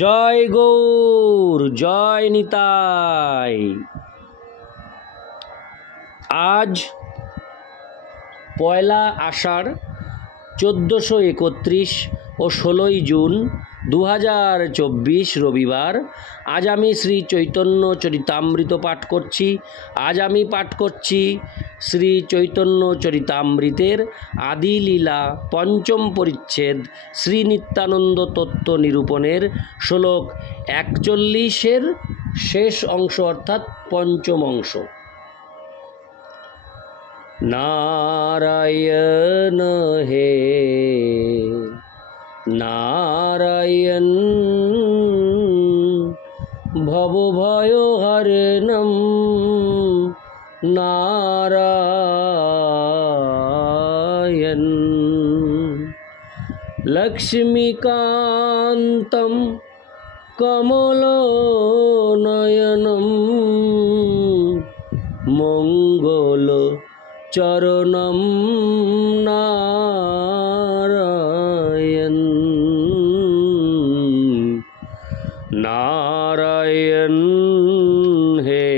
জয় গৌর, জয় নিতাই। আজ পয়লা আষাঢ় 1431 ও 16ই জুন 2024 রবিবার। আজ আমি শ্রী চৈতন্য চরিতামৃত পাঠ করছি। আজ আমি পাঠ করছি শ্রী চৈতন্য চরিতামৃতের আদি লীলা পঞ্চম পরিচ্ছেদ শ্রী নিত্যানন্দ তত্ত্ব নিরূপণের শ্লোক 41-এর শেষ অংশ অর্থাৎ পঞ্চম অংশ। नारायण हे नारायण भवभयहरणं नारायण लक्ष्मीकान्तं कमलनयनं मंगल चरणं नारायण नारायण हे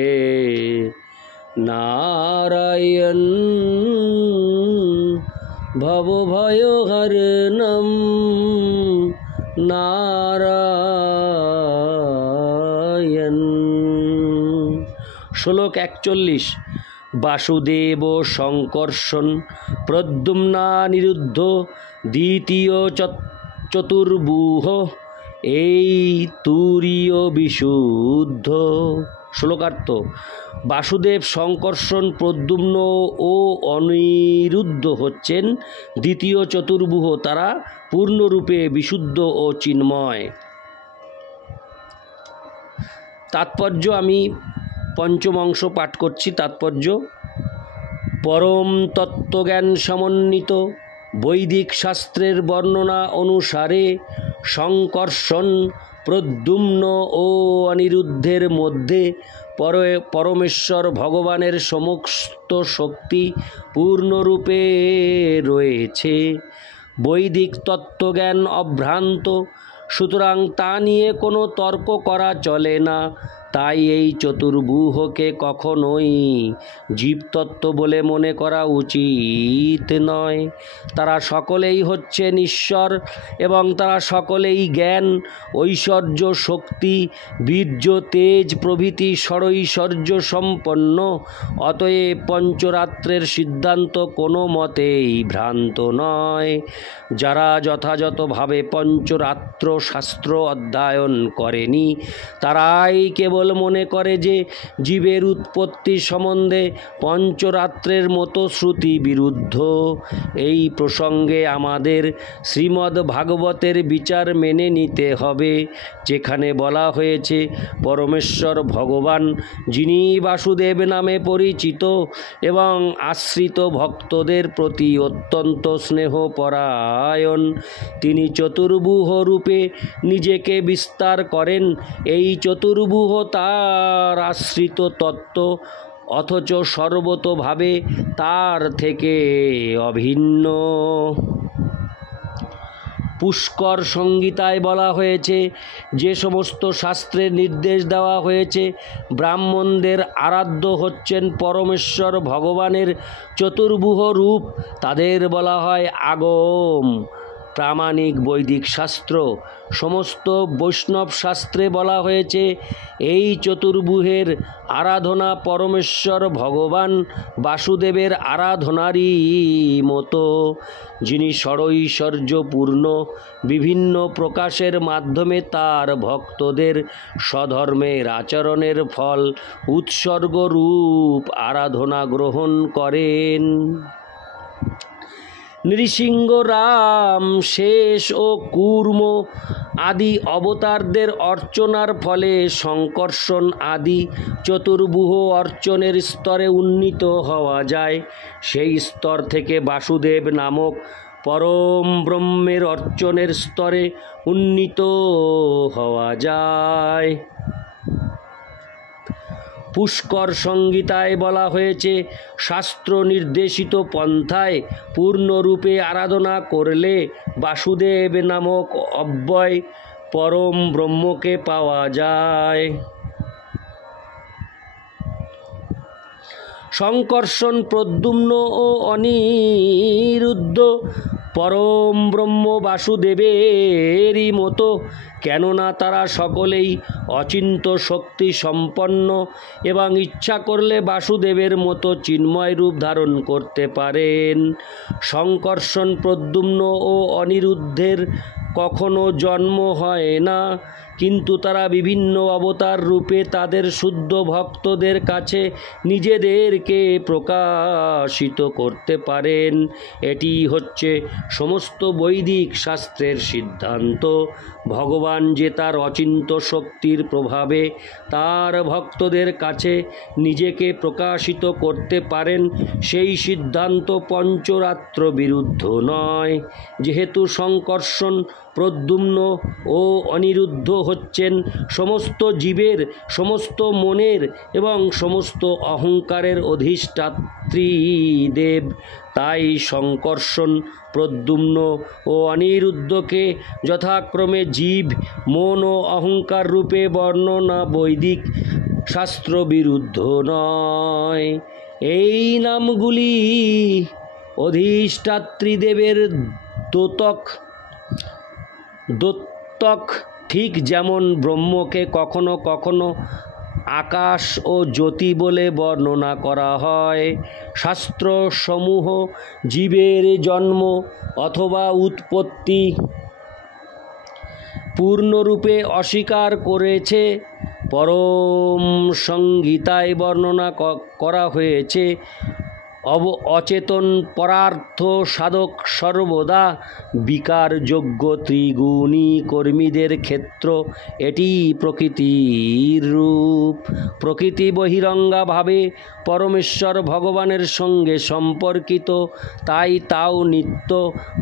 नारायण भवभयहरणं नारायण। श्लोक 41। वासुदेव संकर्षण प्रद्युम्नानिरुद्ध द्वितीय चतुर्भुज এই তুরীয় বিশুদ্ধ। শ্লোকার্থ। বাসুদেব, সংকর্ষণ, প্রদ্যুম্ন ও অনিরুদ্ধ হচ্ছেন দ্বিতীয় চতুর্ভুজ। তারা পূর্ণরূপে বিশুদ্ধ ও চিন্ময়। তাৎপর্য আমি পঞ্চম অংশ পাঠ করছি। তাৎপর্য: পরম তত্ত্বজ্ঞান সমন্বিত বৈদিক শাস্ত্রের বর্ণনা অনুসারে সংকর্ষণ, প্রদ্যুম্ন ও অনিরুদ্ধের মধ্যে পরমেশ্বর ভগবানের সমস্ত শক্তি পূর্ণরূপে রয়েছে। বৈদিক তত্ত্বজ্ঞান অভ্রান্ত, সুতরাং তা নিয়ে কোনো তর্ক করা চলে না। তাই এই চতুর্ভুজকে কখনোই জীবতত্ত্ব বলে মনে করা উচিত নয়। তারা সকলেই হচ্ছেন ঈশ্বর এবং তারা সকলেই জ্ঞান, ঐশ্বর্য, শক্তি, বীর্য, তেজ প্রভৃতি ষড়ৈশ্বর্য সম্পন্ন। অতএব পঞ্চরাত্রের সিদ্ধান্ত কোনো মতেই ভ্রান্ত নয়। যারা যথাযথভাবে পঞ্চরাত্র শাস্ত্র অধ্যয়ন করেনি তারাই কেবল মনে করে যে জীবের উৎপত্তি সম্বন্ধে পঞ্চরাত্রের মতো শ্রুতি বিরুদ্ধ। এই প্রসঙ্গে আমাদের শ্রীমদ্ ভাগবতের বিচার মেনে নিতে হবে, যেখানে বলা হয়েছে পরমেশ্বর ভগবান, যিনি বাসুদেব নামে পরিচিত এবং আশ্রিত ভক্তদের প্রতি অত্যন্ত স্নেহপরায়ণ, তিনি চতুর্ভুজ রূপে নিজেকে বিস্তার করেন। এই চতুর্ভুজ তার আশ্রিত তত্ত্ব, অথচ সর্বতোভাবে তার থেকে অভিন্ন। পুষ্কর সংহিতায় বলা হয়েছে, যে সমস্ত শাস্ত্রের নির্দেশ দেওয়া হয়েছে ব্রাহ্মণদের আরাধ্য হচ্ছেন পরমেশ্বর ভগবানের চতুর্ভুজ রূপ, তাদের বলা হয় আগম। প্রামাণিক বৈদিক শাস্ত্র, সমস্ত বৈষ্ণব শাস্ত্রে বলা হয়েছে এই চতুর্ভুজের আরাধনা পরমেশ্বর ভগবান বাসুদেবের আরাধনারই মতো, যিনি ষড়ৈশ্বর্যপূর্ণ বিভিন্ন প্রকাশের মাধ্যমে তার ভক্তদের স্বধর্মের আচরণের ফল উৎসর্গরূপ আরাধনা গ্রহণ করেন। নৃসিংহ, রাম, শেষ ও কূর্ম আদি অবতারদের অর্চনার ফলে সংকর্ষণ আদি চতুর্ভুজ অর্চনের স্তরে উন্নীত হওয়া যায়। সেই স্তর থেকে বাসুদেব নামক পরম ব্রহ্মের অর্চনের স্তরে উন্নীত হওয়া যায়। পুষ্কর সংহিতায় বলা হয়েছে, শাস্ত্র নির্দেশিত পন্থায় পূর্ণরূপে আরাধনা করলে বাসুদেব নামক অব্যয় পরম ব্রহ্মকে পাওয়া যায়। শঙ্কর্ষণ, প্রদ্যুম্ন ও অনিরুদ্ধ পরম ব্রহ্ম বাসুদেবেরই মতো, কেননা তারা সকলেই অচিন্ত শক্তি সম্পন্ন এবং ইচ্ছা করলে বাসুদেবের মতো চিন্ময় রূপ ধারণ করতে পারেন। শঙ্কর্ষণ, প্রদ্যুম্ন ও অনিরুদ্ধের কখনো জন্ম হয় না, কিন্তু তারা বিভিন্ন অবতার রূপে তাদের শুদ্ধ ভক্তদের কাছে নিজেদেরকে প্রকাশিত করতে পারেন। এটি হচ্ছে সমস্ত বৈদিক শাস্ত্রের সিদ্ধান্ত। ভগবান যে তার অচিন্ত শক্তির প্রভাবে তার ভক্তদের কাছে নিজেকে প্রকাশিত করতে পারেন, সেই সিদ্ধান্ত পঞ্চরাত্র বিরুদ্ধ নয়। যেহেতু শঙ্কর্ষণ, প্রদ্যুম্ন ও অনিরুদ্ধ হচ্ছেন সমস্ত জীবের, সমস্ত মনের এবং সমস্ত অহংকারের অধিষ্ঠাত্রী দেব, তাই শঙ্কর্ষণ, প্রদ্যুম্ন ও অনিরুদ্ধকে যথাক্রমে জীব, মন ও অহংকার রূপে বর্ণনা বৈদিক শাস্ত্র বিরুদ্ধ নয়। এই নামগুলি অধিষ্ঠাত্রী দেবের দ্যোতক, ঠিক যেমন ব্রহ্মকে কখনো কখনো আকাশ ও জ্যোতি বলে বর্ণনা করা হয়। শাস্ত্রসমূহ জীবের জন্ম অথবা উৎপত্তি পূর্ণরূপে অস্বীকার করেছে। পরম সংহিতায় বর্ণনা করা হয়েছে, অচেতন পরার্থ সাধক সর্বদা বিকারযোগ্য ত্রিগুণী কর্মীদের ক্ষেত্র এটি প্রকৃতির রূপ। প্রকৃতি বহিরঙ্গাভাবে পরমেশ্বর ভগবানের সঙ্গে সম্পর্কিত, তাই তাও নিত্য।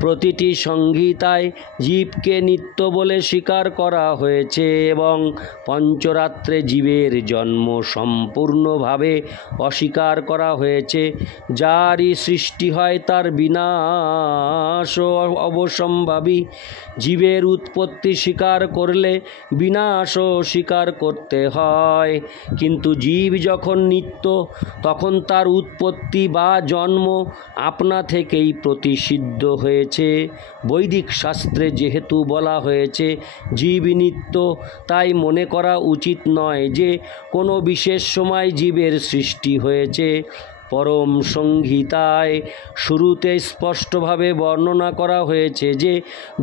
প্রতিটি সংহিতায় জীবকে নিত্য বলে স্বীকার করা হয়েছে এবং পঞ্চরাত্রে জীবের জন্ম সম্পূর্ণভাবে অস্বীকার করা হয়েছে। যারই সৃষ্টি হয় তার বিনাশ অবশ্যম্ভাবী। জীবের উৎপত্তি স্বীকার করলে বিনাশও স্বীকার করতে হয়, কিন্তু জীব যখন নিত্য তখন তার উৎপত্তি বা জন্ম আপনা থেকেই প্রতিষিদ্ধ হয়েছে। বৈদিক শাস্ত্রে যেহেতু বলা হয়েছে জীব নিত্য, তাই মনে করা উচিত নয় যে কোনো বিশেষ সময় জীবের সৃষ্টি হয়েছে। পরম সংহিতায় শুরুতে স্পষ্টভাবে বর্ণনা করা হয়েছে যে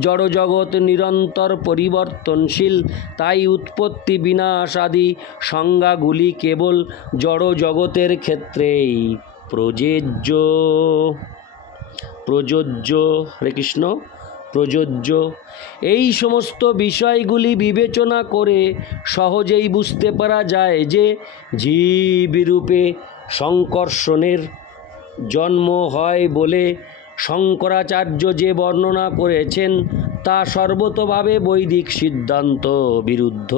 জড়জগৎ নিরন্তর পরিবর্তনশীল, তাই উৎপত্তি বিনাশ আদি সংজ্ঞাগুলি কেবল জড়জগতের ক্ষেত্রেই প্রযোজ্য। হরে কৃষ্ণ। প্রযোজ্য। এই সমস্ত বিষয়গুলি বিবেচনা করে সহজেই বুঝতে পারা যায় যে জীবরূপে শঙ্কর্ষণের জন্ম হয় বলে শঙ্করাচার্য যে বর্ণনা করেছেন তা সর্বতোভাবে বৈদিক সিদ্ধান্ত বিরুদ্ধ।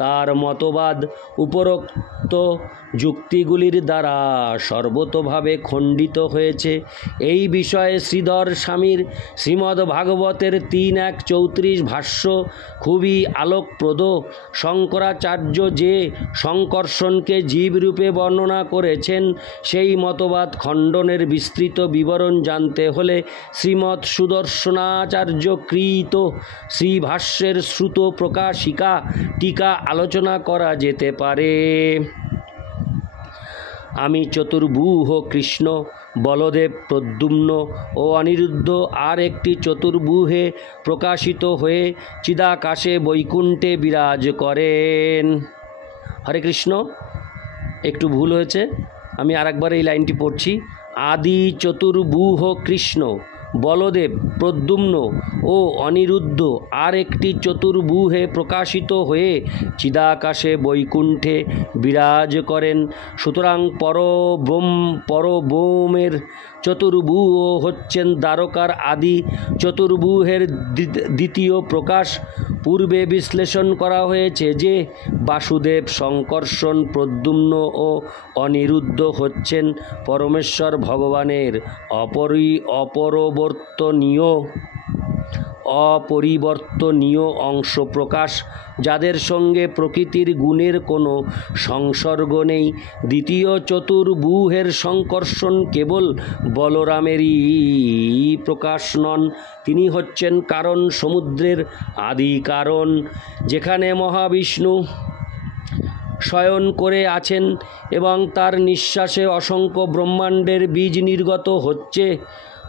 তার মতবাদ উপরোক্ত যুক্তিগুলির দ্বারা সর্বতোভাবে খণ্ডিত হয়েছে। এই বিষয়ে শ্রীধর স্বামীর শ্রীমদ্ ভাগবতের 3.1.34 ভাষ্য খুবই আলোকপ্রদ। শঙ্করাচার্য যে শঙ্কর্ষণকে জীবরূপে বর্ণনা করেছেন সেই মতবাদ খণ্ডনের বিস্তৃত বিবরণ জানতে হলে শ্রীমৎ সুদর্শনাচার্য কৃত শ্রীভাষ্যের শ্রুত প্রকাশিকা টিকা আলোচনা করা যেতে পারে। আমি চতুর্ভুহ কৃষ্ণ, বলদেব, প্রদ্যুম্ন ও অনিরুদ্ধ আর একটি চতুর্ভুহে প্রকাশিত হয়ে চিদাকাশে বৈকুণ্ঠে বিরাজ করেন। হরে কৃষ্ণ। একটু ভুল হয়েছে, আমি আরেকবার এই লাইনটি পড়ছি। আদি চতুর্ভুহ কৃষ্ণ, বলদেব, প্রদ্যুম্ন ও অনিরুদ্ধ আর একটি চতুর্ভুহে প্রকাশিত হয়ে চিদাকাশে বৈকুণ্ঠে বিরাজ করেন। সুতরাং পরব্রহ্মের চতুর্ভুহ হচ্ছেন দ্বারকার আদি চতুর্ভুহের দ্বিতীয় প্রকাশ। পূর্বে বিশ্লেষণ করা হয়েছে যে বাসুদেব, শঙ্কর্ষণ, প্রদ্যুম্ন ও অনিরুদ্ধ হচ্ছেন অপরিবর্তনীয় অংশ প্রকাশ, যাদের সঙ্গে প্রকৃতির গুণের কোনো সংসর্গ নেই। দ্বিতীয় চতুর্বুহের সংকর্ষণ কেবল বলরামেরই প্রকাশ নন, তিনি হচ্ছেন কারণ, সমুদ্রের আদি কারণ, যেখানে মহাবিষ্ণু শয়ন করে আছেন এবং তার নিঃশ্বাসে অসংখ্য ব্রহ্মাণ্ডের বীজ নির্গত হচ্ছে।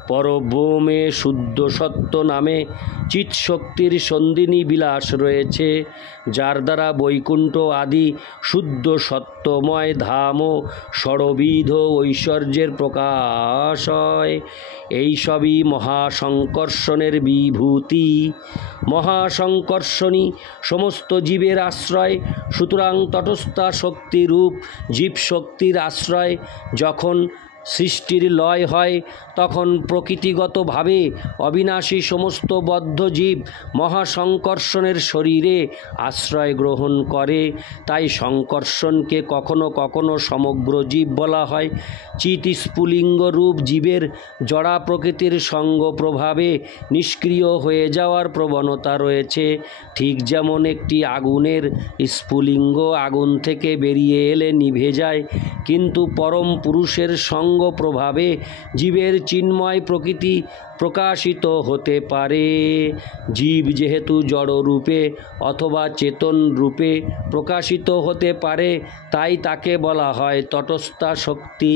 পরব্রহ্মে শুদ্ধ সত্য নামে চিৎশক্তির সন্ধিনী বিলাস রয়েছে, যার দ্বারা বৈকুণ্ঠ আদি শুদ্ধ সত্যময় ধাম ও ষড়বিধ ঐশ্বর্যের প্রকাশ হয়। এই সবই মহাসংকর্ষণের বিভূতি। মহাসংকর্ষণই সমস্ত জীবের আশ্রয়, সুতরাং তটস্থা শক্তিরূপ জীবশক্তির আশ্রয়। যখন সৃষ্টির লয় হয়, তখন প্রকৃতিগতভাবে অবিনাশী সমস্ত বদ্ধ জীব মহাসংকর্ষণের শরীরে আশ্রয় গ্রহণ করে। তাই সংকর্ষণকে কখনো কখনো সমগ্র জীব বলা হয়। চিৎ স্ফুলিঙ্গ রূপ জীবের জড়া প্রকৃতির সঙ্গ প্রভাবে নিষ্ক্রিয় হয়ে যাওয়ার প্রবণতা রয়েছে। ঠিক যেমন একটি আগুনের স্ফুলিঙ্গ আগুন থেকে বেরিয়ে এলে নিভে যায়, কিন্তু পরম পুরুষের সঙ্গ প্রভাবে জীবের চিন্ময় প্রকৃতি প্রকাশিত হতে পারে। জীব যেহেতু জড় রূপে অথবা চেতন রূপে প্রকাশিত হতে পারে, তাই তাকে বলা হয় তটস্থা শক্তি।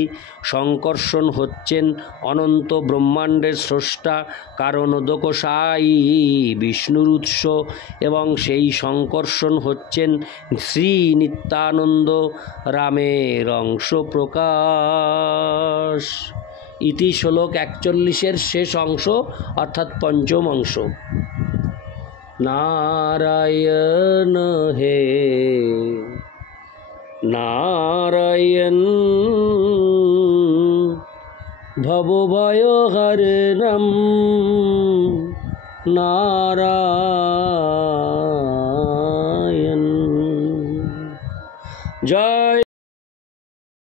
সংকর্ষণ হচ্ছেন অনন্ত ব্রহ্মাণ্ডের স্রষ্টা, কারণোদকশায়ী বিষ্ণুর উৎস, এবং সেই সংকর্ষণ হচ্ছেন শ্রী নিত্যানন্দ রামের অংশ প্রকাশ। ইতি শ্লোক 41-এর শেষ অংশ অর্থাৎ পঞ্চম অংশ। নারায়ণ হে নারায়ণ ভবভয়হরণম নারায়ণ। জয়